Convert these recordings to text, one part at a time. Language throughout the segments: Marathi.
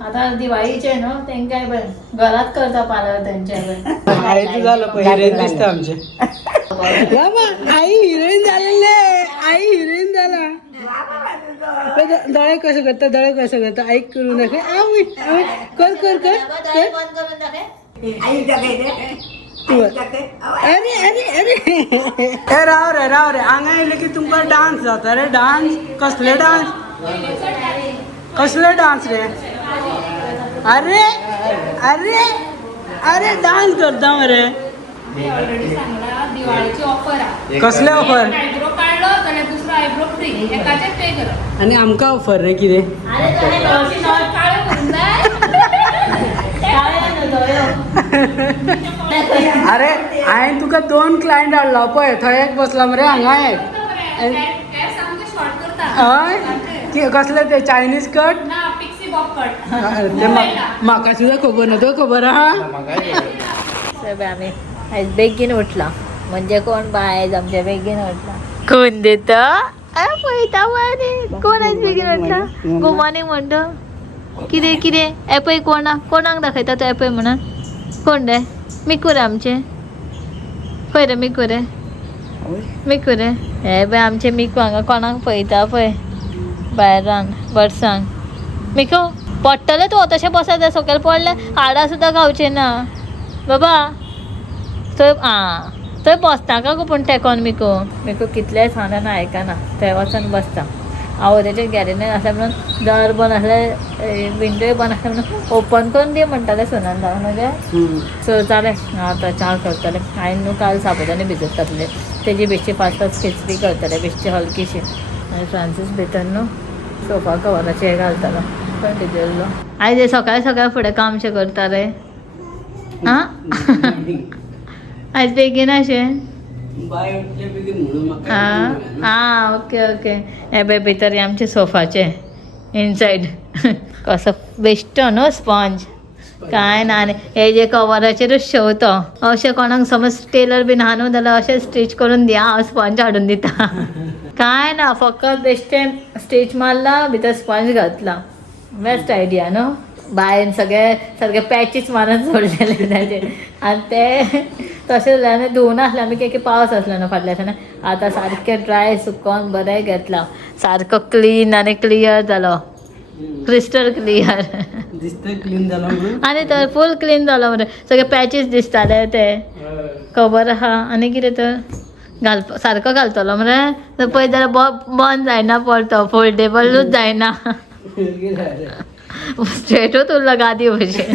आता दिवाळीचे न्हू तेंकाय पण घरात करता पार्लर त्यांच्या आईचं झालं हिरोईन दिसतं आमचे. आई हिरोईन झालेले, आई हिरोईन झाला. दळे कसं करतं, दळे कसं करतं ऐक करून दाखव. कर कर कर अरे अरे अरे राव रे हांगा येयले की तुमकां डान्स जाता रे. डान्स कसले डान्स रे. अरे अरे अरे डान्स करता मरे. दिवाळीची ऑफर आहे. कसले ऑफर आयब्रो काढलो जाल्यार दुसरो आयब्रो फ्री एकाचेच पे करप. आणि आमकां ऑफर रे कितें. अरे हांवें तुका 2 क्लायंट हाडला पळय. थंय एक बसला मरे हांगा एक. हय कसले ते चायनीज कट. ते म्हाका सुद्दां खबर ना. तो खबर आहा. आम्ही आज बेगीन उठला म्हणजे कोण बाय आमच्या बेगीन उठला. कोण देत पळयता कोण आज बेगीन उठला. गुमानी म्हणतो कितें कितें एपय कोणाक दाखयता तो एपय म्हणून. कोण रे मिकू रे आमचे. खंय रे मिकू रे. मिकू रे हे पळय आमचे मिकू हांगा कोणाक पळयता पळय भायरान वर्सांक. मिकू पडटले तूं तशें बसत सकयल पडले हाडां सुद्दां गावचे ना बाबा. थंय थंय बसता गो पूण तेकोन मिकू कितलेय सांगना आयकना. थंय वचून बसता. हांव तेजे गॅरेजीन आसलें म्हणून दार बंद आसलें विंडोय बंद आसलें म्हणून ओपन करून दी म्हणटालें सुनान जावन न्हू. सो जालें आतां च्या करतलें. हांवें न्हू काल साबुदाणे भिजत घातले. तेजी बेश्टी फास्ट खिचडी करतले बेश्टी हलकीशी. आनी फ्रांसीस भितर न्हू सोफा कवराचें हें घालतालो पण भिजल्लो. आयज सकाळीं फुडें कामशें करता रे. आं आयज बेगीन अशें. आं ओके ओके. हे पळय भितर आमचे सोफाचे इनसायड कसो बेश्टो न्हू स्पॉंज काय ना. आनी हे जे कवराचेरूच शेवतो. अशें कोणाक समज टेलर बीन आहा न्हू जाल्यार अशें स्टीच करून दिया हांव स्पॉंज हाडून दिता. काय ना फकत बेश्टें स्टीच मारला भितर स्पॉंज घातला. बेस्ट आयडिया न्हू. भायर सगळे सारके पॅचीस मारून सोडलेले ताचे. आनी ते तशें जाल्यार धुवून आसलें आमी की पावस आसलो न्हू फाटल्या दिसांनी. आतां सारकें ड्राय सुकोवन बरें घेतला. सारको क्लीन आनी क्लियर जालो. क्रिस्टल क्लियर क्लीन जालो. आनी तर फूल क्लीन जालो मरे. सगळे पॅचीस दिसताले ते खबर आहा. आनी कितें तर सारको घालतलो मरे पळय जाल्यार बंद जायना परतो. फोल्डेबलूच जायना. स्ट्रेटूच उरला गादी भशेन.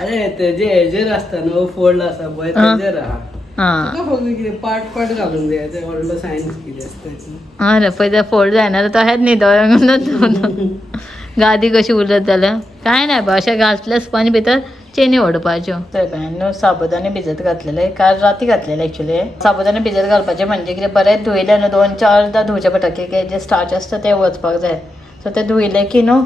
अरे तेजे हेजेर आसता न्हू फोल्ड आसा पळय तेजेर आहा. पार्ट घालून दे. ते व्हडलो सायन्स कितें आसता. अरे पळय जर फोल्ड जायना तर हेच न्हिदो गादी कशी उरत जाल्यार कांय ना बा. अशें घातलें स्पंज भितर चेनी ओडपाच्यो. न्हू साबुदाणे भिजत घातलेले काल राती घातलेले एक्चुली. साबुदाणे भिजत घालपाचें म्हणजे कितें बरें धुयले न्हू 2-4दां धुवचे पडटा की जे स्टार्च आसता तें वचपाक जाय. सो ते धुयले की न्हू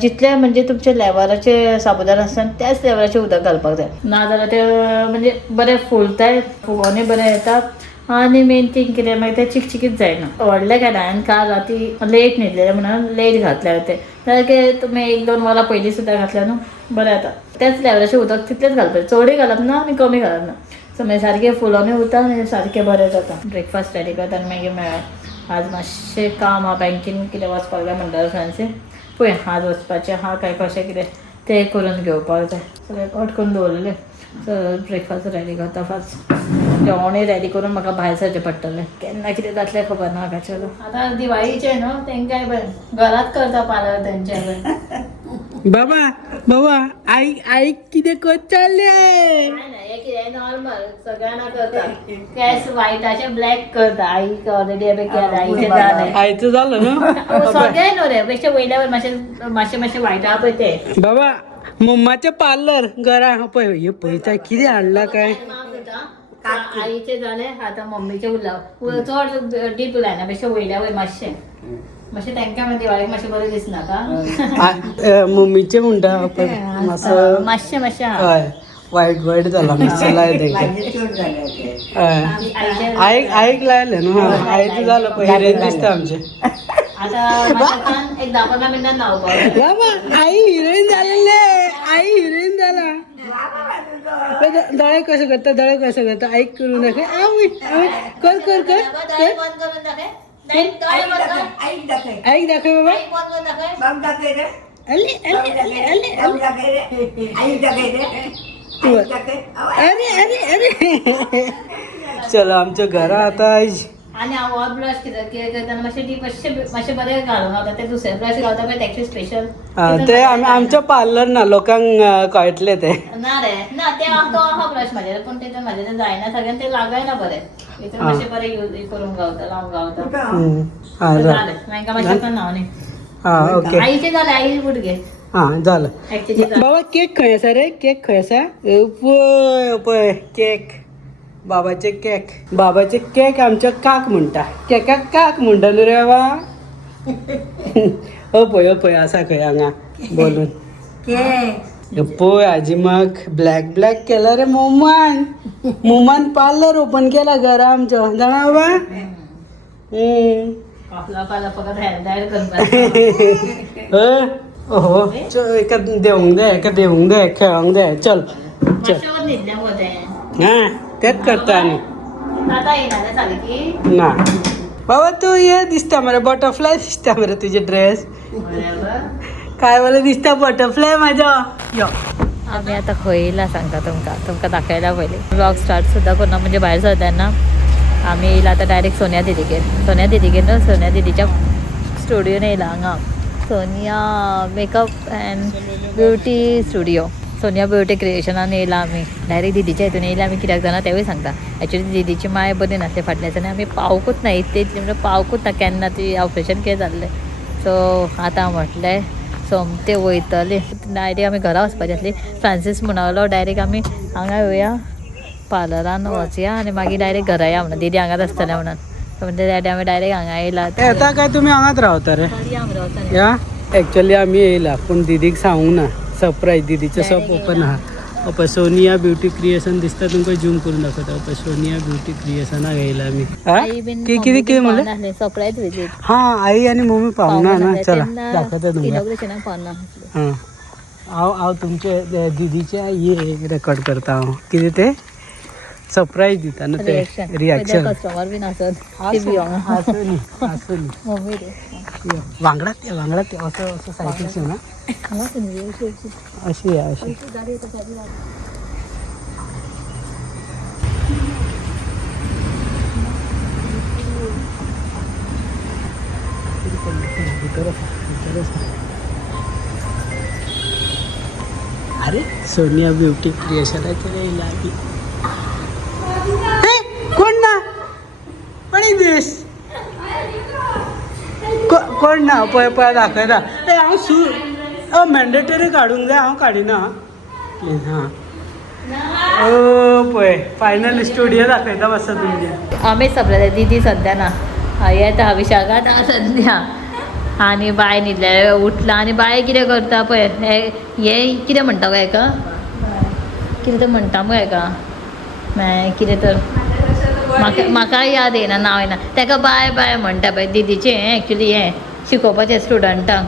जितले म्हणजे तुमचे लेवलाचे साबुदाणे आसता त्याच लेवलाचें उदक घालपाक जाय. नाजाल्यार ते म्हणजे बरें फुलताय फुगोनूय बरें येतात. आनी मेन थींग कितें मागीर ते चिकचिकीत जायना. व्हडले घाला आनी काल राती लेट न्हिदलेले म्हणून लेट घातले ते. जाल्यार तुमी 1-2 वरां पयलीं सुद्दां घातल्या न्हू बरें जाता. त्याच लेवलाचें उदक तितलेंच घालपाचें. चडूय घालप ना आनी कमी घालप ना. सो मागीर सारकें फुलोनूय उरता आनी सारकें बरें जाता. ब्रेकफास्ट रेडी करता आनी मागीर मेळ्ळें. आज मातशें काम आहा बँकेन कितें वचपाक जाय म्हणटालो फ्रांसीस. पळय आज वचपाचें आहा काय कशें कितें तें करून घेवपाक जाय. सगळें कट करून दवरलेलें. सो ब्रेकफास्ट रेडी करता फास्ट. जेवणूय रेडी करून म्हाका भायर सरचें पडटलें. केन्ना कितें जातलें खबर ना म्हाका. चलो आतां दिवाळीचे न्हू तेंकाय पण घरात करता पार्लर तेंचे बाबा आई कितें करत चालले. नॉर्मल सगळ्यांना करता. केस व्हायटाचे ब्लॅक करता. आईक ऑलरेडी केला. आईचे जाले आईचं झालं ना. सगळे न्हू रे बेश्टे वयल्यावर मातशें व्हायट आहा पळय ते. बाबा मम्माचे पार्लर घरा पळय हे पळयता कितें हाडला काय. आईचे जाले आता मम्मीचे उरला चड डीप उरलाय ना बेश्टे वयल्या वयर मातशें मातशें तांकां मागीर दिवाळीक मातशें बरें दिसनाका. मम्मीचे म्हणटा मातशें हय वायट जाला मातशें लाय तांकां. आईक लायले न्हू. आईचं झालं पळय हिरोईन दिसता आमचे. आता माझ्याकडून एक 10-15 मिनिटात नाव पाहू. बाबा आई हिरोईन झालेले, आई हिरोईन झाला. दळे कसं करता, दळे कसं करता, ऐक करून दाखव. कर कर कर डोळे बंद करून दाखव. नाही, डोळे बंद कर. ऐक दाखव बाबा. आई बंद करून दाखव. अले अले अले अले अरे अरे अरे. चला आमच्या घरा आता आणि हा ब्रश करताना मातशे बरे घालून गावता ते दुसरे ब्रश गावता पण त्याचे स्पेशल ते आमच्या पार्लर ना लोकांक कळटले ते ना रे ना ते हा ब्रश माझ्या पण ते माझ्या ते जायना सगळ्यांना ते लागायना बरे इथे मातशे बरे यूज करून गावता लावून गावता झालं माहिती मातशे पण नाव नाही. हा ओके आईचे झाले आई बुट घे. हा झालं ऍक्च्युली बाबा. केक खंय आसा रे, केक खंय आसा. पळय पळय केक, बाबाचे केक. बाबाचे केक आमच्या काक म्हणटा, केकाक काक म्हणटा न्हू रे बाबा. पळय पळय आसा खंय हांगा बोलून. पळय आजी मग ब्लॅक ब्लॅक केला रे मोमान. मोमान पार्लर ओपन केला घरा आमच्या जाणा बाबा. आपला पाला फक्त हँड करून ओहो एका देऊंक दे, एका देऊंक दे, खेळूंक दे. चल चल. हा तेच करता आनी आता येणार झाली की ना. बाबा तू हे दिसता मरे बटरफ्लाय दिसता मरे तुझे ड्रेस. काय मला दिसता बटरफ्लाय माझा. यो आम्ही आता खंयला सांगता तुमका दाखवायला पहिले ब्लॉग स्टार्ट सुद्धा करणार म्हणजे बाहेर सरताना आम्ही येयला आता डायरेक्ट सोनिया दिदीगेर ना सोनिया दिदीच्या स्टुडिओन येयला हांगा Sonia makeup and beauty studio Sonia beauty क्रिएशनान येयला आमी डायरेक्ट दिदीच्या हितून येयला आमी कित्याक जाणा तेवूय सांगता. ॲक्च्युली दिदीची माय बरी नासले फाटल्या दिसांनी आमी पावकूच ना इतले म्हणजे पावकूच ना केन्ना ती ऑपरेशन केलें जाल्लें. सो आतां म्हटलें सोमते वयतले डायरेक्ट आमी घरा वचपाची आसली. फ्रांसीस म्हणलो डायरेक्ट आमी हांगा येवया पार्लरान वचया आनी मागीर डायरेक्ट घरा या म्हणून दिदी हांगाच आसतलें म्हणून. म्हणजे त्यासाठी आमी डायरेक्ट हांगा येयला. येता काय तुम्ही हांगाच रावता रे. या ॲक्च्युली आम्ही येयला पण दिदीक सांगूंक ना. सरप्राईज दिदीचं शॉप ओपन आहा. पळय सोनिया ब्युटी क्रिएशन दिसता तुमकां जूम करून दाखवता. पळय सोनिया ब्युटी क्रिएशनाक येयला आमी. कितें कितें म्हणलें सरप्राईज विजीट. हा आई आणि मम्मी पावना ना. चला दाखवता तुमकां. इनॉग्रेशनाक पावना. हां हांव तुमचे दिदीचे हे रेकॉर्ड करता. हांव कितें ते सरप्राईज दिता ना ते रिॲक्शन. कस्टमर बीन आसत मम्मी रे वांगडात ते असं सायटीची ना अशी आहे अशी. अरे सोनिया ब्युटी क्रिएशन आहे. कोण ना पण दिस कोण ना पळय पळय दाखयता. हांव मॅन्डेटरी काडूंक जाय. हांव काडिना. हां पळय फायनल स्टुडिओ दाखयता बसा तुमचे. आमी सगळे दिदी सद्या ना येता विशाखात सद्या आनी बाय न्हिदल्या उठला आनी बाय कितें करता पळय हे कितें म्हणटा गो हेका कितें तर म्हणटा मगो हेका कितें तर म्हाका याद येना नांव येना तेका बाय बाय म्हणटा पळय दिदीचें हें एक्चुली हें शिकोवपाचें स्टुडंटांक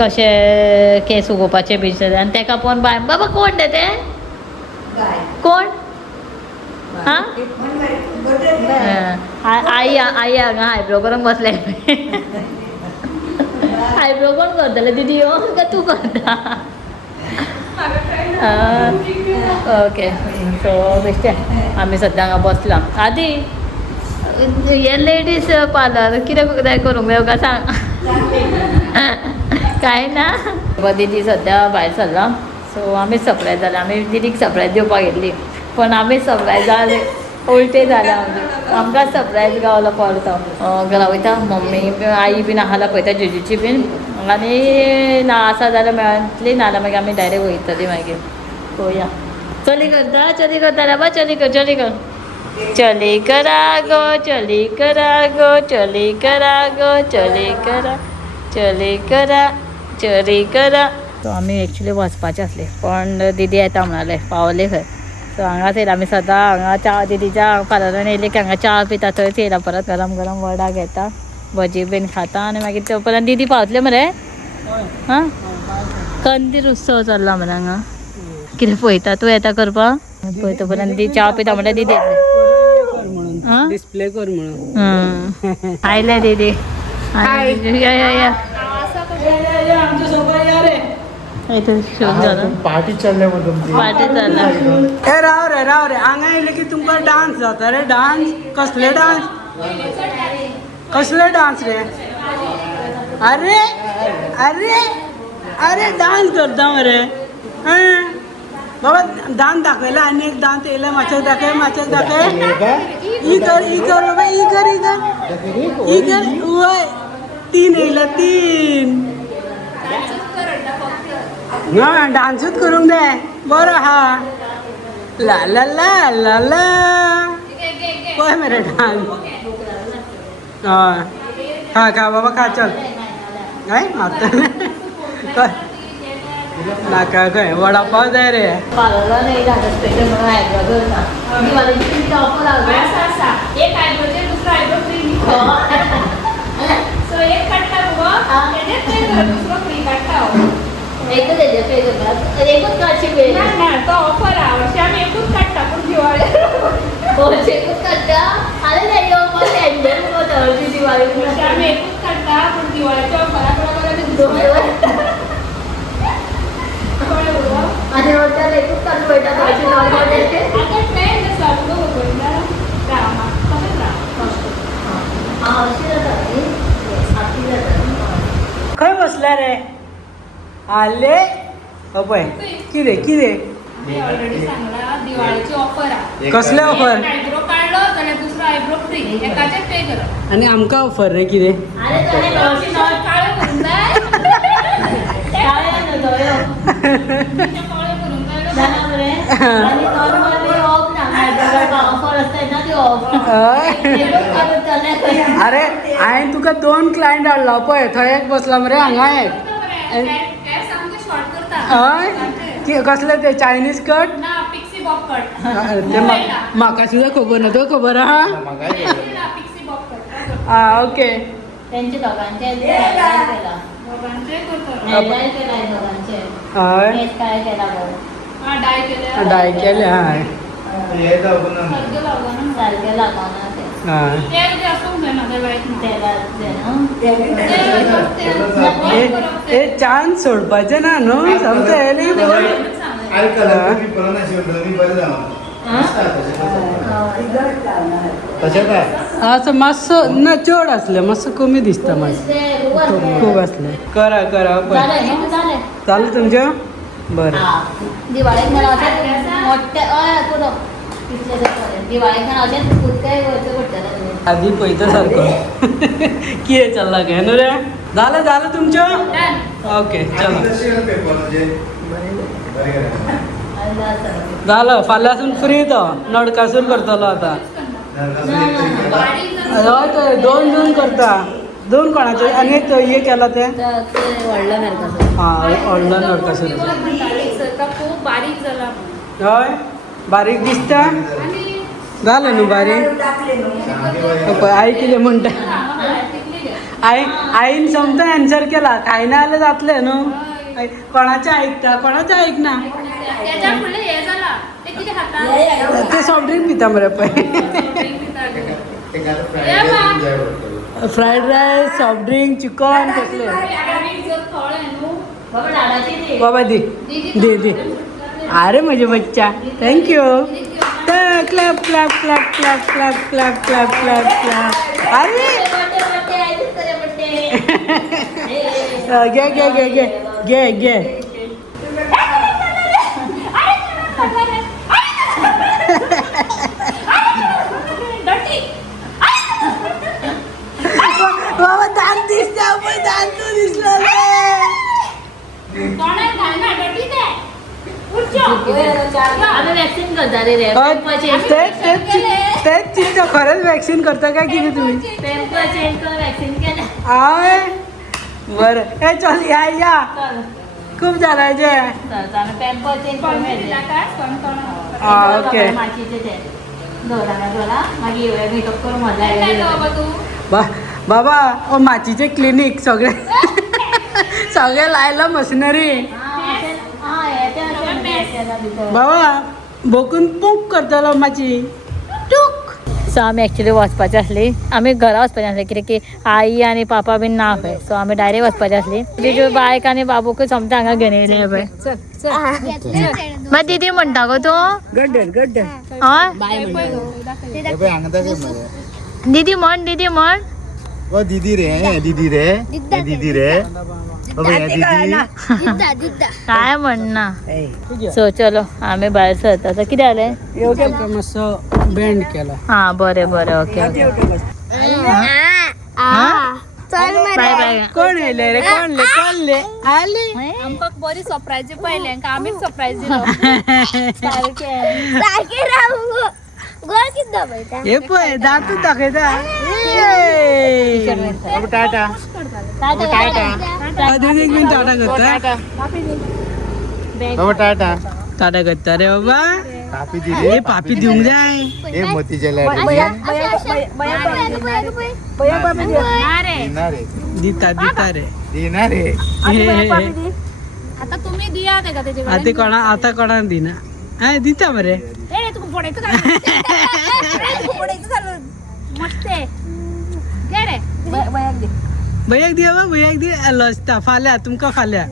कशें केंस उगोवपाचें बी आनी तेका पळोवन बाय बाबा कोण रे तें कोण हां आई हांगा आयब्रो करूंक बसले. आयब्रो कोण करतले दिदी हो काय तूं करता. ओके सो बेश्टे आमी सद्या हांगा बसला. आदी हे लेडीज पार्लर कितें जाय करूंक जाय काय सांग. काय ना दिदी सद्या भायर सरला. सो आमी सरप्रायज जालें. आमी दिदीक सरप्रायज दिवपाक गेल्ली पण आमी सरप्रायज जाले उलटे जाले. आमकां सरप्रायज गावलो परतो घरा वयता. मम्मी आई बीन आसला पळयता जेजीची बीन आनी ना आसा जाल्यार मेळटली नाल्यार मागीर आमी डायरेक्ट वयतली मागीर पळोवया. चली करता रे बा चली कर चली करा गो चली करा गो चली करा गो चली करा. सो आमी एक्चुली वचपाचे आसले पण दिदी येता म्हणाले पावले खंय. सो हांगाच येयला आमी सदां हांगा च्या दिदीच्या पार्लरान येयले की हांगा च्या पिता थंयच येयला परत गरम गरम वडा घेता भजी बीन खाता आनी मागीर तो पर्यंत दीदी पावतले मरे हां कंदीर उत्सव चल्ला मरे हांगा कितें पळयता तूं येता करपाक पळय तो पर्यंत दी च्या पिता म्हणल्यार दीदी हां डिस्प्ले कर म्हणून आयले दीदी या आमच्या सोबत या रे इथं शूट झालं पार्टी चालल्या मग तुमची पार्टी चालला ए राव रे हांगा येयले की तुमकां डान्स जाता रे डान्स कसले डान्स रे अरे अरे अरे डान्स करता मरे हां बाबा डान्स दाखयला आनी एक डान्स येयला मातशें दाखय ई कर बाबा ई कर वय 3 येयला 3 ना डान्सूच करूंक जाय बरो आहा ला ला ला ला ला पळय मरे डान्स हय खा बाबा खा चल काय मारता नाका खंय वडापाव जाय रे पार्लरला नाही जात स्पेशल म्हणून आयब्रो करता दिवाळीची किती ऑफर आली एक आयब्रोचे दुसरा आयब्रो फ्री सो एक काढता त्याच्यात पे कर दुसरा फ्री काढता एकच येते पे करतात एकच काढची पे ना तो ऑफर आहे वर्षी आम्ही एकूच काढता पण दिवाळी एकच काढता अरे नाही मग एंजॉय होतं वर्षी दिवाळी वर्षी आम्ही एकूच काढता पण दिवाळीच्या ऑफर आणि होटल एकच काढून भेटतात वर्षी नॉर्मल येते आता ट्रेंड असा बघ ड्रामा कसं खंय बसला रे आले पळय कितें मी ऑलरेडी सांगला दिवाळीची ऑफर आहे कसले ऑफर आयब्रो काढलो जाल्यार दुसरो आयब्रो फ्री एकाचे पे करप आनी आमकां ऑफर रे कितें अरे वर्षी काळे करून जाय अरे हांवें तुका 2 क्लायंट हाडला पळय थंय एक बसला मरे हांगा एक हय कसले ते चायनीज कट ते म्हाका सुद्दां खबर ना तो खबर आहा आं ओके त्यांचे दोघांचे हय काय केला डाय केले हय सारखे लागवना ए चान्स सोडपाचें ना न्हू समजा येयली असं मातसो ना चड असले मातसो कमी दिसता मातसो खूब असले करा पळय चालू तुमचें बरें दिवाळीक म्हणून अशें मोठे हय पुरो दिवाळीक म्हणून अशें कुर्ते वयचे पडटले आधी पळयता सारको कितें चल्ला काय न्हू रे जालें तुमचें ओके चलो जालो फाल्यांसून फ्री तो नडकासूर करतलो आतां हय ते 2 करता 2 कोणाचे आनी एक तो हे केला ते व्हडलो नरकासूर हां व्हडलो नडकासूर खूप बारीक झाला हय बारीक दिसता जालें न्हू बारीक पळय आई कितें म्हणटा आईन समता एन्सर केला काय ना जाल्यार जातलें न्हू कोणाचें आयकता आयकना त्याच्या फुडे हे झाला ते किती खाता ते सॉफ्ट ड्रिंक पिता मरे पळय fried rice soft drink chicken कसले बाबा दी अरे म्हजे बच्चा thank you clap clap clap clap clap clap clap clap clap अरे घे बाबा दान दिसता पळय दान तू दिसलो आम्ही वॅक्सिन करता रे तेच चिंता खरंच वॅक्सिन करता काय किती तुम्ही पेम्पो चेंज करून वॅक्सिन केलं आय बरं हे चल या खूप झालं जे पेम्पो चेंज करून ओके माचीचे ते दोरांना दोरा मागीर मेकअप करून मजा बा बाबा ओ माचीचे क्लिनिक सगळे सगळे लायला मशिनरी बाबा बोकून पूक करतलो माची टूक. सो आमी एक्चुली वचपाची आसली आमी घरा वचपाची आसली कित्याक की आई आनी पापा बीन ना खंय सो आमी डायरेक्ट वचपाची आसली तिच्यो बायक आनी बाबूकूय सोमता हांगा घेवन येयले पळय. मागीर दीदी म्हणटा गो तूं हय दीदी म्हण ओ दीदी रे दीदी रे दीदी रे ओ भैया दीदी काय म्हणना. सो चलो आमी भायर सरता आतां कितें जालें मातसो बेंड केला. हा बरें बरें ओके ओके बाय बाय. कोण येले रे कोणले आले आमकां बरी सरप्राईज पळयली हांकां आमीच सरप्राईज दिलो हे पळय दातू दाखयता टाटा दीदीक बीन टाटा करता बाबा टाटा टाटा करता रे बाबा. पापी दीदी हे पापी दिवंक जाय. हे मोतीच्या लाडू दिता रे दिना रे आता तुम्ही दिया ते का त्याच्याकडे आता कोणा दिना हा दिता मरे. ए तू फोडायचं का फोडायचं झालं मस्त आहे घे रे भैयाक दिया भैयाक दी लसता फाल्या तुमका फाल्या